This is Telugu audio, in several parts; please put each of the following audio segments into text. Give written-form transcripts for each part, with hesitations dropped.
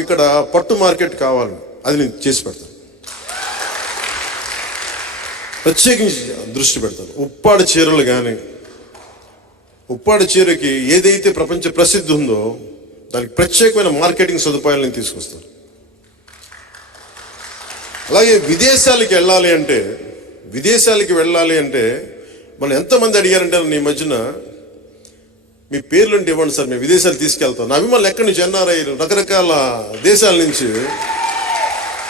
మాకు ఇక్కడ పట్టు మార్కెట్ కావాలి, అది నేను చేసి పెడతాను, ప్రత్యేకించి దృష్టి పెడతాను. ఉప్పాడ చీరలు కానీ, ఉప్పాడ చీరకి ఏదైతే ప్రపంచ ప్రసిద్ధి ఉందో దానికి ప్రత్యేకమైన మార్కెటింగ్ సదుపాయాలు నేను తీసుకొస్తాను. అలాగే విదేశాలకి వెళ్ళాలి అంటే మనం ఎంతమంది అడిగారంటే ఈ మధ్యన మీ పేర్లు అంటే ఇవ్వండి సార్, మేము విదేశాలు తీసుకెళ్తాం. నా అభిమానులు ఎక్కడి నుంచి, ఎన్ఆర్ఐ రకరకాల దేశాల నుంచి,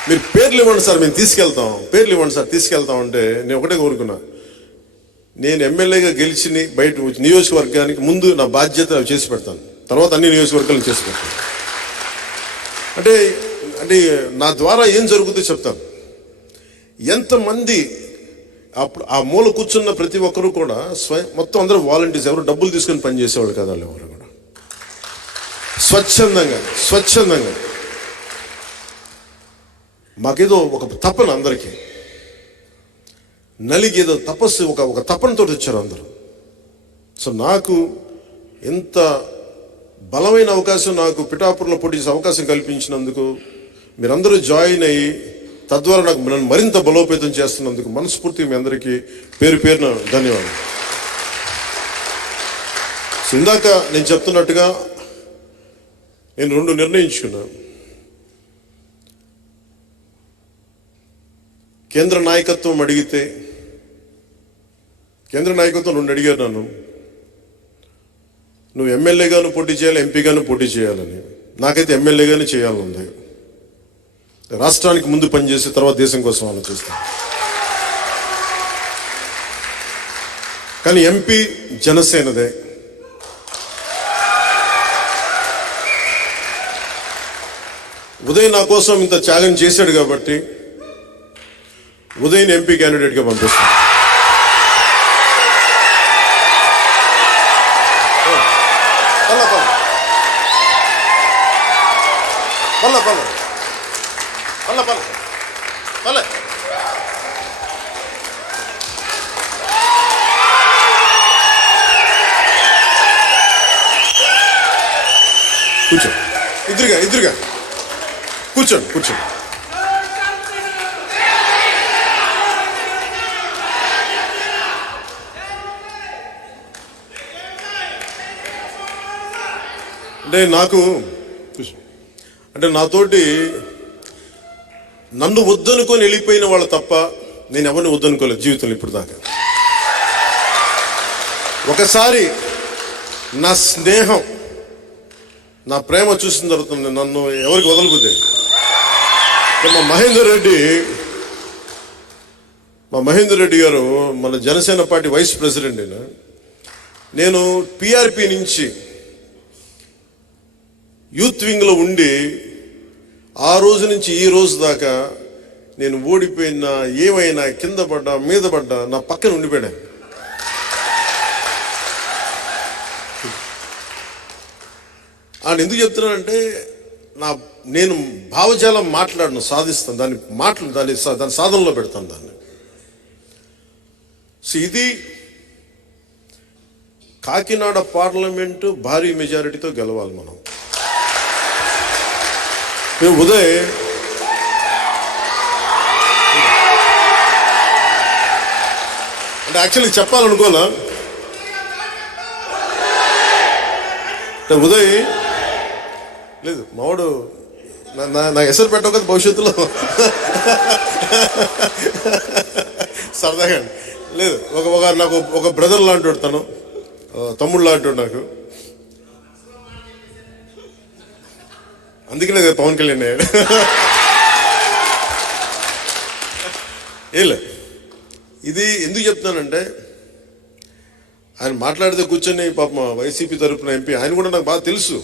మీరు పేర్లు ఇవ్వండి సార్, మేము తీసుకెళ్తాం, పేర్లు ఇవ్వండి సార్ తీసుకెళ్తాం అంటే నేను ఒకటే కోరుకున్నా, నేను ఎమ్మెల్యేగా గెలిచి బయట నియోజకవర్గానికి ముందు నా బాధ్యత చేసి పెడతాను, తర్వాత అన్ని నియోజకవర్గాలను చేసి పెడతాను. అంటే అంటే నా ద్వారా ఏం జరుగుతుందో చెప్తాను. ఎంతమంది అప్పుడు ఆ మూల కూర్చున్న ప్రతి ఒక్కరు కూడా మొత్తం అందరూ వాలంటీర్స్, ఎవరు డబ్బులు తీసుకొని పనిచేసేవాళ్ళు కదా, వాళ్ళు ఎవరు కూడా స్వచ్ఛందంగా మాకేదో ఒక తపన, అందరికీ నలిగేదో తపస్సు, ఒక తపనతో వచ్చారు అందరూ. సో నాకు ఎంత బలమైన అవకాశం, నాకు పిఠాపురంలో పోటీ చేసే అవకాశం కల్పించినందుకు, మీరందరూ జాయిన్ అయ్యి తద్వారా నాకు నన్ను మరింత బలోపేతం చేస్తున్నందుకు మనస్ఫూర్తిగా మీ అందరికీ పేరు పేరున ధన్యవాదాలు. ఇందాక నేను చెప్తున్నట్టుగా నేను 2 నిర్ణయించుకున్నాను. కేంద్ర నాయకత్వం 2 అడిగారు నన్ను, నువ్వు ఎమ్మెల్యేగాను పోటీ చేయాలి, ఎంపీగాను పోటీ చేయాలని. నాకైతే ఎమ్మెల్యేగానే చేయాలనుంది. రాష్ట్రానికి ముందు పనిచేసి తర్వాత దేశం కోసం ఆలోచిస్తాను. కానీ ఎంపీ జనసేనదే. ఉదయ్ నా కోసం ఇంత త్యాగం చేశాడు కాబట్టి ఉదయ్ని ఎంపీ క్యాండిడేట్గా పంపిస్తాను. కూర్చో, ఇద్దరుగా కూర్చోండి. అంటే నాతోటి నన్ను వద్దనుకొని వెళ్ళిపోయిన వాళ్ళు తప్ప నేను ఎవరిని వద్దనుకోలేదు జీవితంలో ఇప్పుడు దాకా. ఒకసారి నా స్నేహం, నా ప్రేమ చూసిన తర్వాత నన్ను ఎవరికి వదలబుద్దే. మా మహేందర్ రెడ్డి గారు మన జనసేన పార్టీ వైస్ ప్రెసిడెంట్ అయినా, నేను పిఆర్పి నుంచి యూత్ వింగ్లో ఉండి ఆ రోజు నుంచి ఈ రోజు దాకా నేను ఓడిపోయినా, ఏమైనా, కింద పడ్డా, మీద పడ్డా, నా పక్కన ఉండిపోయాను. ఆయన ఎందుకు చెప్తున్నానంటే, నేను భావజాలం మాట్లాడను, సాధిస్తాను, దాని సాధనలో పెడతాను దాన్ని. సో ఇది కాకినాడ పార్లమెంటు భారీ మెజారిటీతో గెలవాలి మనం. ఉదయ్ అంటే యాక్చువల్లీ చెప్పాలనుకోనా, ఉదయ్ లేదు మావాడు నా ಹೆಸರು పెట్టవు కదా భవిష్యత్తులో సరదాగా లేదు. నాకు ఒక బ్రదర్ లాంటి తను, తమ్ముడు లాంటి నాకు. అందుకనే పవన్ కళ్యాణ్ అయ్యాడు. ఏలే ఇది ఎందుకు చెప్తున్నానంటే, ఆయన మాట్లాడితే కూర్చొని పాపం వైసీపీ తరపున ఎంపీ, ఆయన కూడా నాకు బాగా తెలుసు.